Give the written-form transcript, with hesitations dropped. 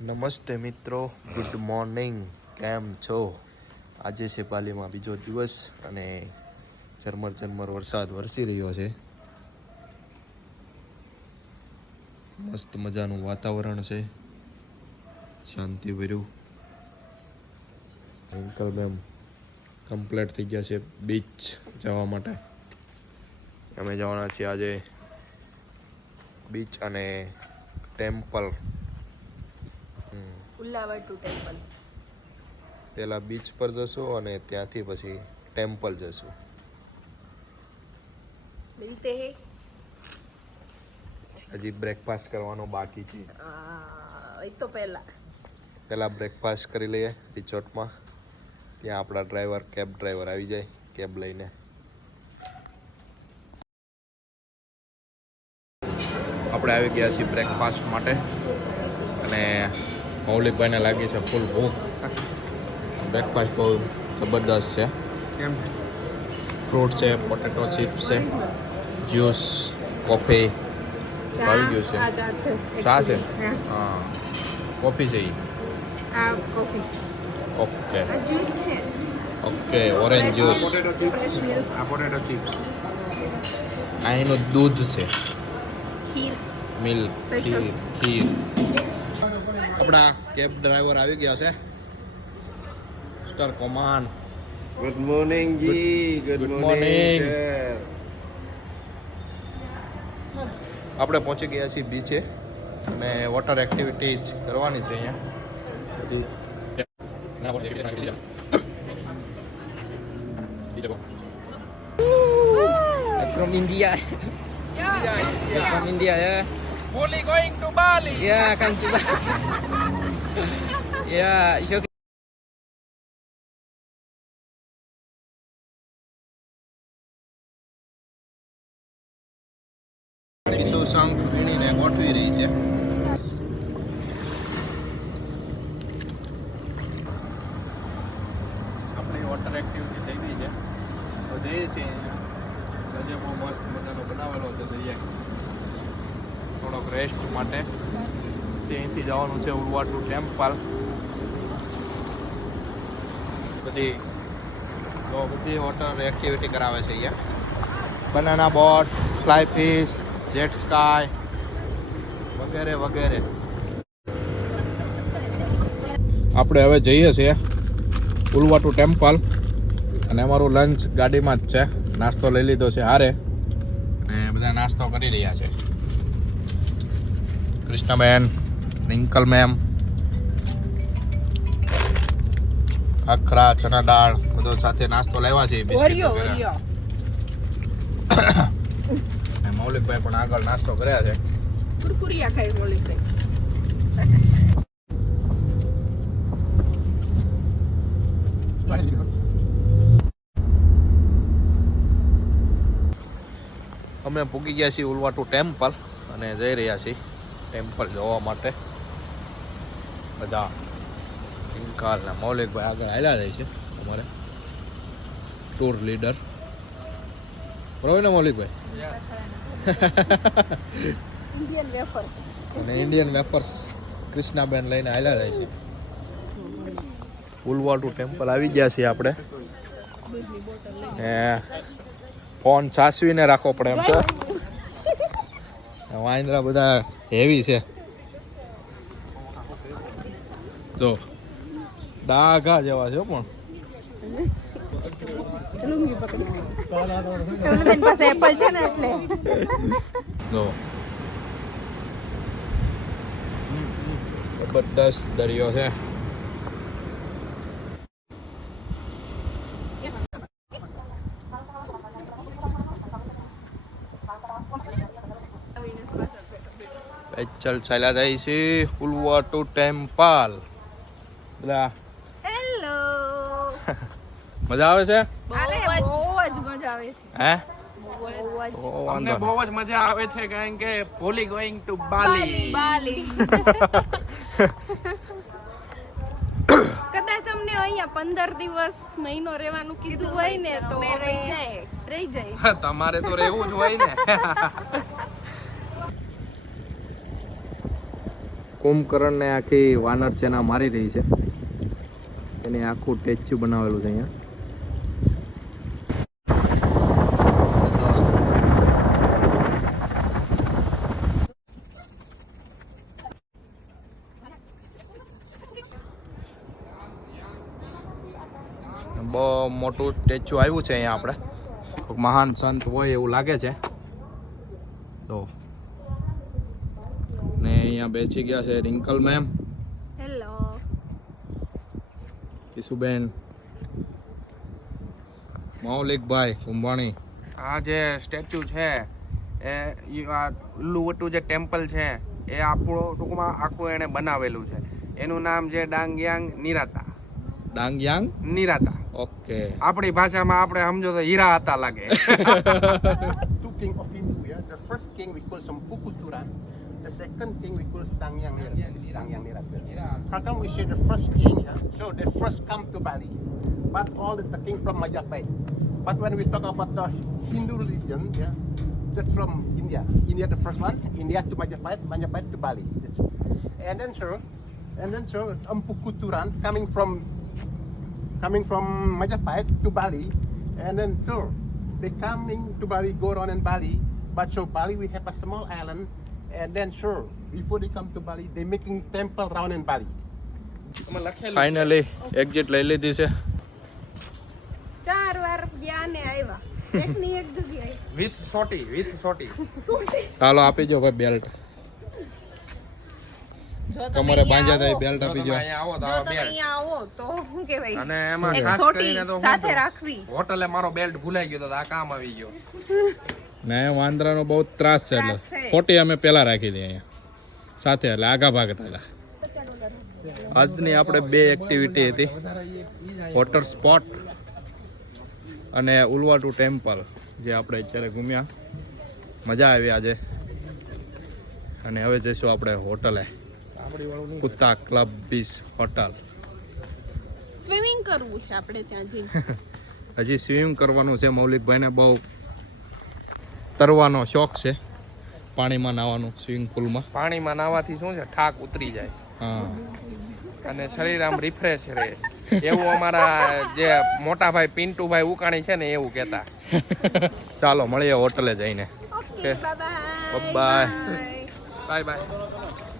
નમસ્તે મિત્રો, good morning. કેમ છો? આજે છે પાલીમાં બીજો દિવસ અને ઝરમર વરસાદ વરસી રહ્યો છે. મસ્ત મજાનું વાતાવરણ છે, શાંતિભર્યું. અંકલ મેમ કમ્પ્લીટ થઈ ગયા છે બીચ જવા માટે. અમે જવાના છીએ આજે બીચ અને ટેમ્પલ. ઉલ્લાવાટુ ટેમ્પલ. પહેલાં બીચ પર જશું અને ત્યાંથી પછી ટેમ્પલ જશું. મિલતે હે. હજી બ્રેકફાસ્ટ કરવાનો બાકી છે. એ તો પહેલાં બ્રેકફાસ્ટ કરી લઈએ રિસોર્ટમાં. ત્યાં આપણા કેબ ડ્રાઈવર આવી જાય કેબ લઈને. આપણે આવી ગયા છીએ બ્રેકફાસ્ટ માટે અને મૌલિકભાઈને લાગી છે ફૂલ ભૂખ. બ્રેકફાસ્ટ બહુ જબરદસ્ત છે. કેમ? ફ્રૂટ છે, પોટેટો ચિપ્સ છે, જ્યુસ, કોફી આવી ગયું છે. ચા છે? હા. કોફી છે એ? આ કોફી. ઓકે આ જ્યુસ છે. Okay, orange juice. આ પોટેટો ચિપ્સ. આ એનું દૂધ છે, ખીર. Milk, Special. ખીર. આપણા કેબ ડ્રાઈવર આવી ગયા છે, મિસ્ટર કોમાન. ગુડ મોર્નિંગ જી. Good morning. આપણે પહોંચી ગયા છીએ બીચે અને વોટર એક્ટિવિટીઝ કરવાની છે અહીંયા બધી. From India. From India, yeah. Only going to Bali. Yeah, come to Yeah, it's okay. શંખ વીણીને ગોઠવી રહી છે. આપણી વોટર એક્ટિવિટી થઈ ગઈ છે, તો જઈએ છીએ. ગજે બહુ મસ્ત મજાનો બનાવેલો છે દરિયા, થોડોક રેસ્ટ માટે. અહીંથી જવાનું છે ઉલવાટુ ટેમ્પલ. બધી વોટર એક્ટિવિટી કરાવે છે અહીંયા. Banana boat, fly fish, jet sky વગેરે વગેરે. આપણે હવે જઈએ છીએ ઉલવાટુ ટેમ્પલ અને અમારું લંચ ગાડીમાં જ છે. નાસ્તો લઈ લીધો છે હારે ને બધા નાસ્તો કરી રહ્યા છે. કૃષ્ણબેન, રિંકલ મેમ, ખાખરા, ચણા દાળ બધો સાથે નાસ્તો લેવા છે. બિસ્કિટ વગેરે. મૌલિકભાઈ પણ આગળ નાસ્તો કર્યા છે. કુરકુરિયા ખાઈ મૌલિકભાઈ. અમે પૂગી ગયા છીએ ઉલવાટુ ટેમ્પલ અને જઈ રહ્યા છીએ ટેમ્પલ જોવા માટે. બધા રિંકલ ને મૌલિકભાઈ આગળ હાલ્યા જાય છે, અમારે ટૂર લીડર. બરોબર ને મૌલિકભાઈ? Indian wafers. અને ઇન્ડિયન વેફર્સ કૃષ્ણાબેન લઈને હાલ્યા જાય છે. ઉલવાટુ ટેમ્પલ આવી ગયા છીએ આપણે. ફોન સાચવીને રાખવો પડે એમ છે. વાંદરા બધા હેવી છે, જો ડાઘા જેવા છે પણ. બેન પાસે એપલ છે ને એટલે. જો જબરદસ્ત દરિયો છે. ચલ ચાલ્યા જાય છે ઉલવાટુ ટેમ્પલ. બધા હેલો. મજા આવે છે? અરે બહુ જ મજા આવે છે. હે? અમને બહુ જ મજા આવે છે કારણ કે પોલી ગોઈંગ ટુ બાલી. બાલી. કદાચ અમને અહીંયા 15 દિવસ મહિનો રહેવાનું કીધું હોય ને તો રહી જાય. તમારે તો રહેવું જ હોય ને. કુંભકર્ણને આખી વાનર સેના મારી રહી છે. એને આખું સ્ટેચ્યુ બનાવેલું છે અહીંયા. બહુ મોટું સ્ટેચ્યુ આવ્યું છે અહીંયા. આપણે કોઈક મહાન સંત હોય એવું લાગે છે. તો ને અહીંયા બેસી ગયા છે રિંકલ મેમ, હેલો. ઈસુબેન, મૌલિકભાઈ કુંભાણી. આ જે સ્ટેચ્યુ છે એ ઉલ્લુવટ્ટુ જે ટેમ્પલ છે એ આપણું ટૂંકમાં આખું એણે બનાવેલું છે. એનું નામ છે ડાંગયાંગ નિરાતા. ડાંગયાંગ નિરાતા. ઓકે. આપણી ભાષામાં આપણે સમજો તો હીરા હતા લાગે. Two king of Hindu. The first king we call Sampuku Turan. The second king we call Dangyang Nirata. How come we say the first king? So they first come to Bali, but all the king from Majapahit. But when we talk about the Hindu religion, that's from India. India the first one. India to Majapahit, Majapahit to Bali. And then sir, Ampuku Turan coming from Majapahit to Bali, and then sir, they coming to Bali, go around in Bali. But so Bali we have a small island, and then sure, before they come to Bali, they making temple round in Bali. Finally exit લઈ લીધી છે. 4 વાર ગયા ને આવ્યા. એકની એક જગ્યાએ. વિથ સોટી. ચાલો આપી દો ભાઈ બેલ્ટ. જો તમારે બાંધ્યા થાય બેલ્ટ આપી દો. અહીંયા આવો તો જો આ તમે બેલ્ટ. અહીંયા આવો તો શું કહેવાય, અને એમાં એક ખાસ સોટી કરીને તો સાથે રાખવી. હોટલે મારો બેલ્ટ ભૂલાઈ ગયો તો આ કામ આવી ગયો. ને વાંદરાનો બહુ ત્રાસ છે. ત્રાસ એટલે છે. ખોટી અમે પેલા રાખી દઈએ અહીંયા સાથે, એટલે આગા ભાગ હતા. આજની આપણે 2 એક્ટિવિટી હતી, વોટર સ્પોટ અને ઉલવાટુ ટેમ્પલ, જે આપણે અત્યારે ઘૂમ્યા. મજા આવી આજે. અને હવે જઈશું આપણે હોટલે, કુત્તા ક્લબ બીચ હોટલ. સ્વિમિંગ કરવું છે આપણે ત્યાં જઈને. હજી સ્વિમિંગ કરવાનું છે. મૌલિકભાઈને બહુ તરવાનો શોખ છે, પાણીમાં નાવાનું, સ્વિમિંગ પુલમાં. પાણીમાં નાવાથી શું છે, થાક ઉતરી જાય હા, અને શરીર આમ રિફ્રેશ રહે. એવું અમારા જે મોટા ભાઈ પિન્ટુભાઈ ઉકાણી છે ને એવું કહેતા. ચાલો મળીએ હોટલે જઈને. Okay, bye bye. Bye bye.